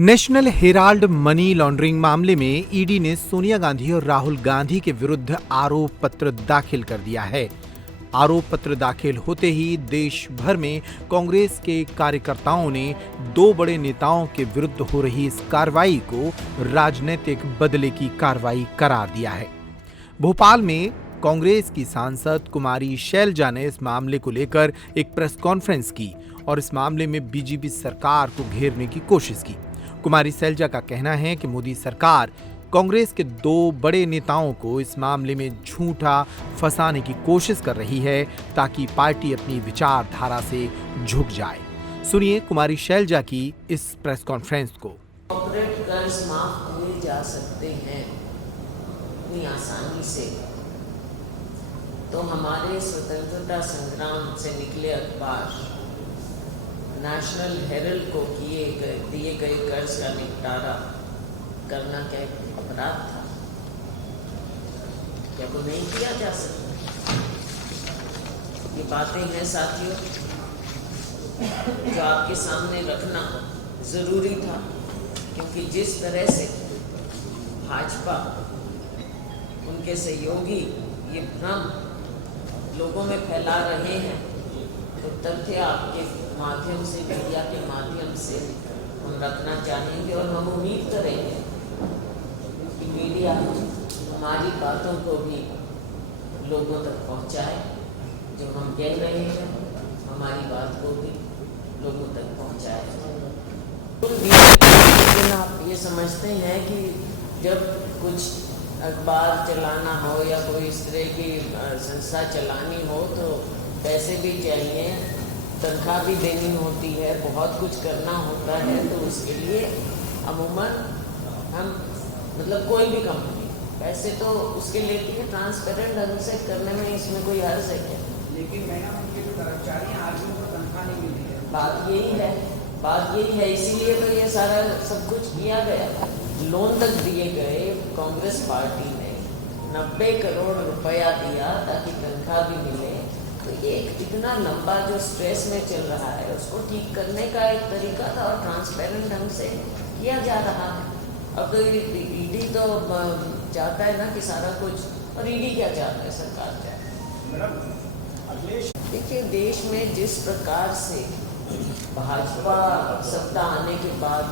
National Herald money laundering मामले में ED ने सोनिया गांधी और राहुल गांधी के विरुद्ध आरोप पत्र दाखिल कर दिया है। आरोप पत्र दाखिल होते ही देश भर में कांग्रेस के कार्यकर्ताओं ने दो बड़े नेताओं के विरुद्ध हो रही इस कार्रवाई को राजनीतिक बदले की कार्रवाई करार दिया है। भोपाल में कांग्रेस की सांसद कुमारी शैलजा ने इस मामले को लेकर एक प्रेस कॉन्फ्रेंस की और इस मामले में बीजेपी सरकार को घेरने की कोशिश की। कुमारी शैलजा का कहना है कि मोदी सरकार कांग्रेस के दो बड़े नेताओं को इस मामले में झूठा फंसाने की कोशिश कर रही है ताकि पार्टी अपनी विचारधारा से झुक जाए। सुनिए कुमारी शैलजा की इस प्रेस कॉन्फ्रेंस को। कॉर्पोरेट कर्ज माफ किए जा सकते हैं इतनी आसानी से, तो हमारे स्वतंत्रता संग्राम से निकले अखबार नेशनल हेरल्ड को दिए गए कर्ज का निपटारा करना क्या अपराध था? क्या वो नहीं किया जा सकता? ये बातें हैं साथियों जो आपके सामने रखना जरूरी था, क्योंकि जिस तरह से भाजपा उनके सहयोगी ये भ्रम लोगों में फैला रहे हैं, तो तथ्य आपके माध्यम से, मीडिया के माध्यम से हम रखना चाहेंगे और हम उम्मीद करेंगे कि मीडिया हमारी बातों को भी लोगों तक पहुंचाए। जो हम कह रहे हैं हमारी बात को भी लोगों तक पहुंचाए। लेकिन आप ये समझते हैं कि जब कुछ अखबार चलाना हो या कोई इस तरह की संस्था चलानी हो तो पैसे भी चाहिए, तनख्वाह भी देनी होती है, बहुत कुछ करना होता है। तो उसके लिए अमूमन हम कोई भी कंपनी पैसे तो उसके लेती है ट्रांसपेरेंट ढंग से करने में, इसमें कोई हर्ज है क्या? लेकिन मैडम उनके जो कर्मचारी हैं आज उनको तनख्वाह नहीं मिलती है। बात यही है, इसीलिए तो ये सारा सब कुछ किया गया। लोन तक दिए गए, कांग्रेस पार्टी ने 90 करोड़ रुपया दिया ताकि तनख्वाह भी मिले। तो ये इतना लंबा जो स्ट्रेस में चल रहा है उसको ठीक करने का एक तरीका था और ट्रांसपेरेंट ढंग से किया जा रहा है। अब तो ईडी तो चाहता है ना कि सारा कुछ, और ईडी क्या चाहता है? सरकार चाहती है। देखिए, देश में जिस प्रकार से भाजपा सत्ता आने के बाद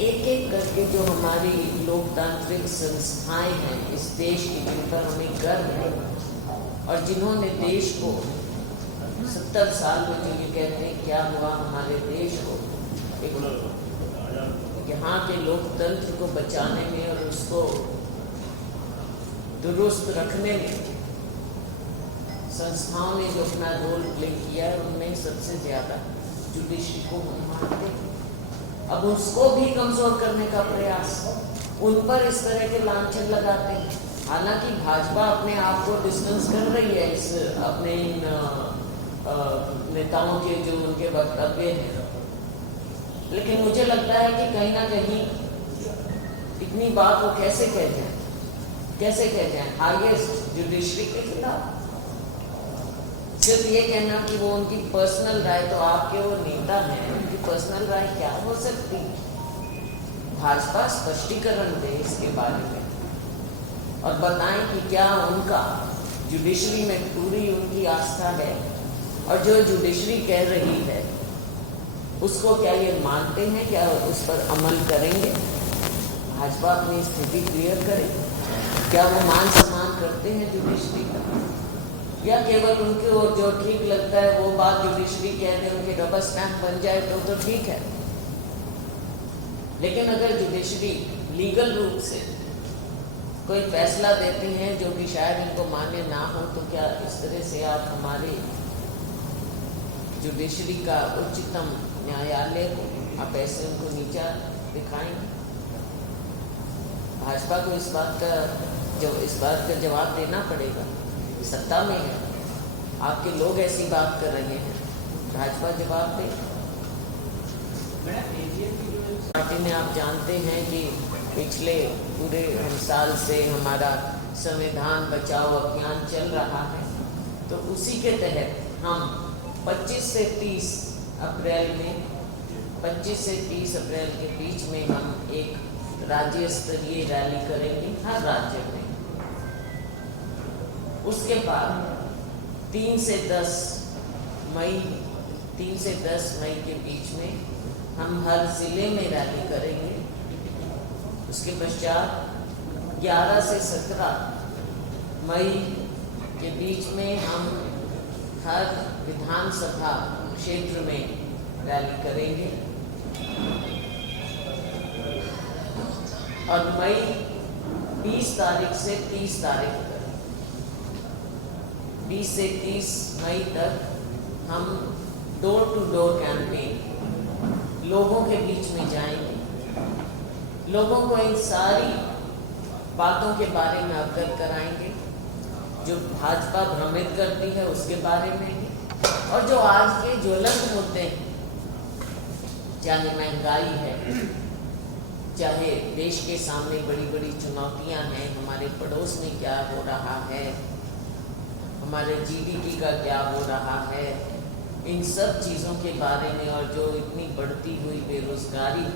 एक एक करके जो हमारी लोकतांत्रिक संस्थाएं हैं इस देश की, जिन पर हमें गर्व है और जिन्होंने देश को 70 साल में जो ये कहते हैं क्या हुआ हमारे देश को, यहाँ के लोकतंत्र को बचाने में और उसको दुरुस्त रखने में संस्थाओं ने जो अपना रोल प्ले किया है, उनमें सबसे ज्यादा जुडिशरी को मानते हैं। अब उसको भी कमजोर करने का प्रयास, उन पर इस तरह के लांछन लगाते हैं। हालांकि भाजपा अपने आप को डिस्टेंस कर रही है इस अपने इन नेताओं के जो उनके वक्तव्य हैं, लेकिन मुझे लगता है कि कहीं ना कहीं इतनी बात वो कैसे कह जाए हाईएस्ट जुडिशरी के खिलाफ। सिर्फ ये कहना कि वो उनकी पर्सनल राय, तो आपके वो नेता हैं, उनकी पर्सनल राय क्या हो सकती? भाजपा स्पष्टीकरण दे इसके बारे में और बताएं कि क्या उनका जुडिशरी में पूरी उनकी आस्था है और जो जुडिशरी कह रही है उसको क्या ये मानते हैं, क्या उस पर अमल करेंगे? भाजपा अपनी स्थिति क्लियर करे, क्या वो मान सम्मान करते हैं जुडिशरी का, या केवल उनको जो ठीक लगता है वो बात जुडिशरी कह दे, उनके डबल स्टैंप बन जाए तो ठीक है। लेकिन अगर जुडिशरी लीगल रूप से कोई फैसला देती हैं जो कि शायद इनको मान्य ना हो, तो क्या इस तरह से आप हमारे जुडिशरी का उच्चतम न्यायालय को आप ऐसे उनको नीचा दिखाएंगे? भाजपा को इस बात का जवाब देना पड़ेगा। सत्ता में है, आपके लोग ऐसी बात कर रहे हैं, भाजपा जवाब दे। पार्टी में आप जानते हैं कि पिछले पूरे साल से हमारा संविधान बचाओ अभियान चल रहा है, तो उसी के तहत हम 25 से 30 अप्रैल में 25 से 30 अप्रैल के बीच में हम एक राज्य स्तरीय रैली करेंगे हर राज्य में। उसके बाद 3 से 10 मई के बीच में हम हर ज़िले में रैली करेंगे। उसके पश्चात 11 से 17 मई के बीच में हम हर विधानसभा क्षेत्र में रैली करेंगे और मई 20 तारीख से 30 तारीख तक 20 से 30 मई तक हम डोर टू डोर कैंपेन लोगों के बीच में जाएंगे। लोगों को इन सारी बातों के बारे में अवगत कराएंगे जो भाजपा भ्रमित करती है उसके बारे में ही, और जो आज के ज्वलंत मुद्दे हैं, चाहे महंगाई है, चाहे देश के सामने बड़ी बड़ी चुनौतियां हैं, हमारे पड़ोस में क्या हो रहा है, हमारे जीडीपी का क्या हो रहा है, इन सब चीज़ों के बारे में, और जो इतनी बढ़ती हुई बेरोजगारी,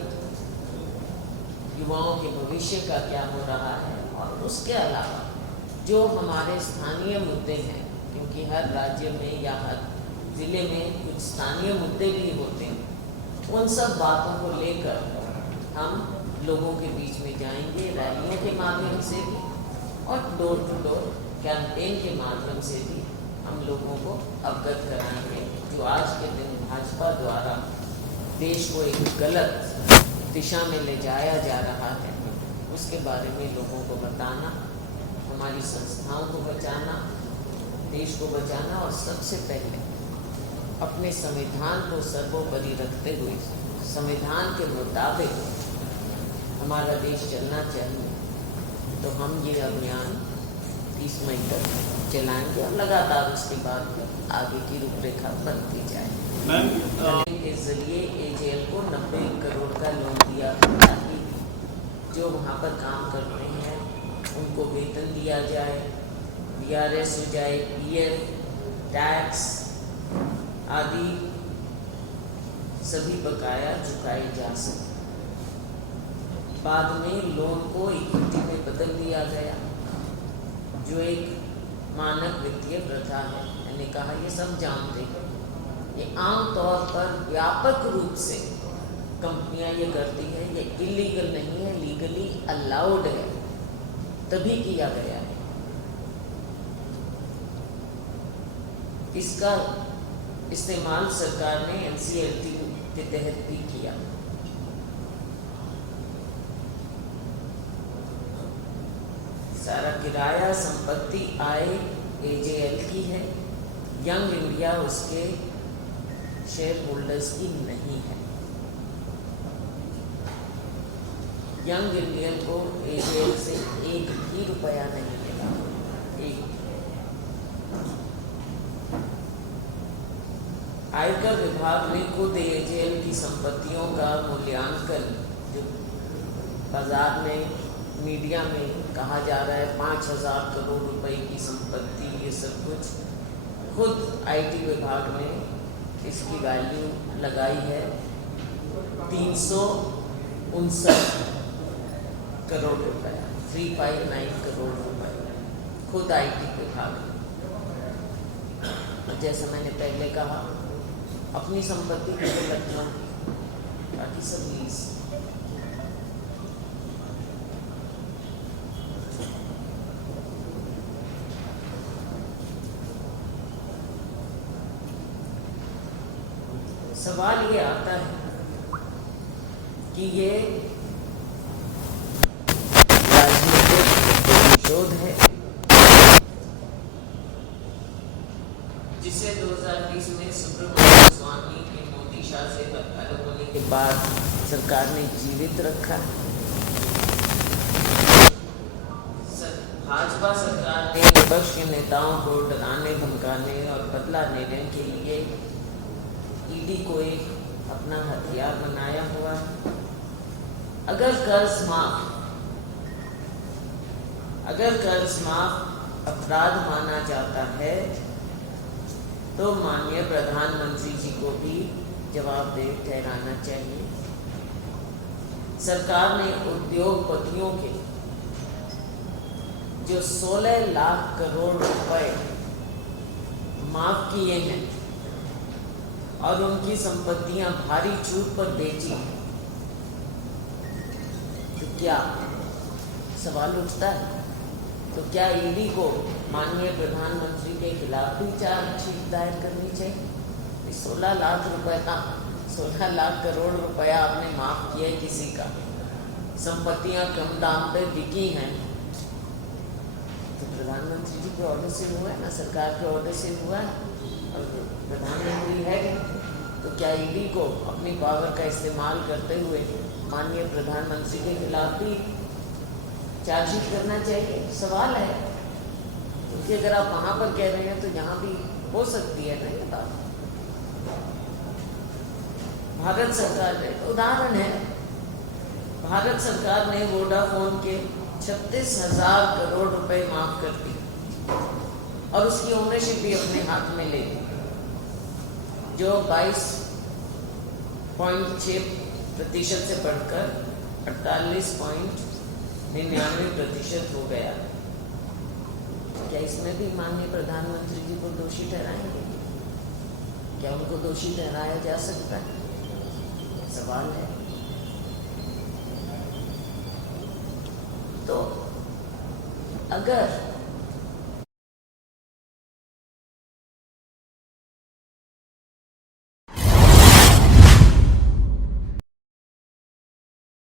युवाओं के भविष्य का क्या हो रहा है, और उसके अलावा जो हमारे स्थानीय मुद्दे हैं, क्योंकि हर राज्य में या हर ज़िले में कुछ स्थानीय मुद्दे भी होते हैं, उन सब बातों को लेकर हम लोगों के बीच में जाएंगे रैलियों के माध्यम से भी और डोर टू डोर कैंपेन के माध्यम से भी हम लोगों को अवगत कराएंगे जो आज के दिन भाजपा द्वारा देश को एक गलत दिशा में ले जाया जा रहा है, उसके बारे में लोगों को बताना, हमारी संस्थाओं को बचाना, देश को बचाना, और सबसे पहले अपने संविधान को सर्वोपरि रखते हुए संविधान के मुताबिक हमारा देश चलना चाहिए। तो हम ये अभियान 30 मई तक चलाएंगे और लगातार उसके बाद आगे की रूपरेखा बनती जाए। के जरिए एजेएल को 90 करोड़ का लोन दिया ताकि जो वहाँ पर काम कर रहे हैं उनको वेतन दिया जाए, वीआरएस हो जाए, पीएफ, टैक्स आदि सभी बकाया चुकाए जा सके। बाद में लोन को इक्विटी में बदल दिया गया जो एक मानक वित्तीय प्रथा है। मैंने कहा ये सब जानते हैं, ये आम तौर पर व्यापक रूप से कंपनियां ये करती है, ये इलीगल नहीं है, लीगली अलाउड है, तभी किया गया है। इसका इस्तेमाल सरकार ने एनसीएलटी के तहत भी किया। सारा किराया संपत्ति आय एजेएल की है, यंग इंडिया उसके शेयर होल्डर्स की नहीं है। यंग इंडियन को एजेएल से 1 भी रुपया नहीं मिला। आयकर विभाग ने खुद एजेएल की संपत्तियों का मूल्यांकन, जो बाजार में मीडिया में कहा जा रहा है 5000 करोड़ रुपए की संपत्ति, ये सब कुछ खुद आईटी विभाग ने इसकी वैल्यू लगाई है 359 करोड़ रुपए, 359 करोड़ रुपए खुद आईटी विभाग ने। जैसा मैंने पहले कहा, अपनी संपत्ति को लखनऊ की, बाकी सब लीज। सवाल ये आता है कि ये राजनीतिक प्रतिशोध है जिसे 2020 में सुब्रमण्यम स्वामी के मोदी शाह से अलग होने के बाद सरकार ने जीवित रखा। भाजपा सरकार ने विपक्ष के नेताओं को डराने, धमकाने और बदला लेने के लिए ईडी को एक अपना हथियार बनाया हुआ है। अगर कर्ज माफ अपराध माना जाता है तो माननीय प्रधानमंत्री जी को भी जवाबदेह ठहराना चाहिए। सरकार ने उद्योगपतियों के जो 16 लाख करोड़ रुपए माफ किए हैं और उनकी संपत्तियां भारी छूट पर बेची हैं, तो क्या सवाल उठता है, तो क्या ईडी को माननीय प्रधानमंत्री के खिलाफ भी चार्जशीट दायर करनी चाहिए? 16 लाख रुपए का 16 लाख करोड़ रुपया आपने माफ किया किसी का, संपत्तियां कम दाम पे बिकी हैं, तो प्रधानमंत्री जी के ऑर्डर से हुआ है ना, सरकार के ऑर्डर से हुआ है, और प्रधानमंत्री है तो क्या ईडी को अपनी पावर का इस्तेमाल करते हुए माननीय प्रधानमंत्री के खिलाफ भी चार्जशीट करना चाहिए? सवाल है, क्योंकि अगर आप वहां पर कह रहे हैं तो यहाँ भी हो सकती है ना ये बात। भारत सरकार ने उदाहरण है, भारत सरकार ने वोडाफोन के 36,000 करोड़ रुपए माफ कर दिए और उसकी ओनरशिप भी अपने हाथ में ले ली, जो 22.6% से बढ़कर 48.99% हो गया। क्या इसमें भी माननीय प्रधानमंत्री जी को दोषी ठहराएंगे? क्या उनको दोषी ठहराया जा सकता है? सवाल है। तो अगर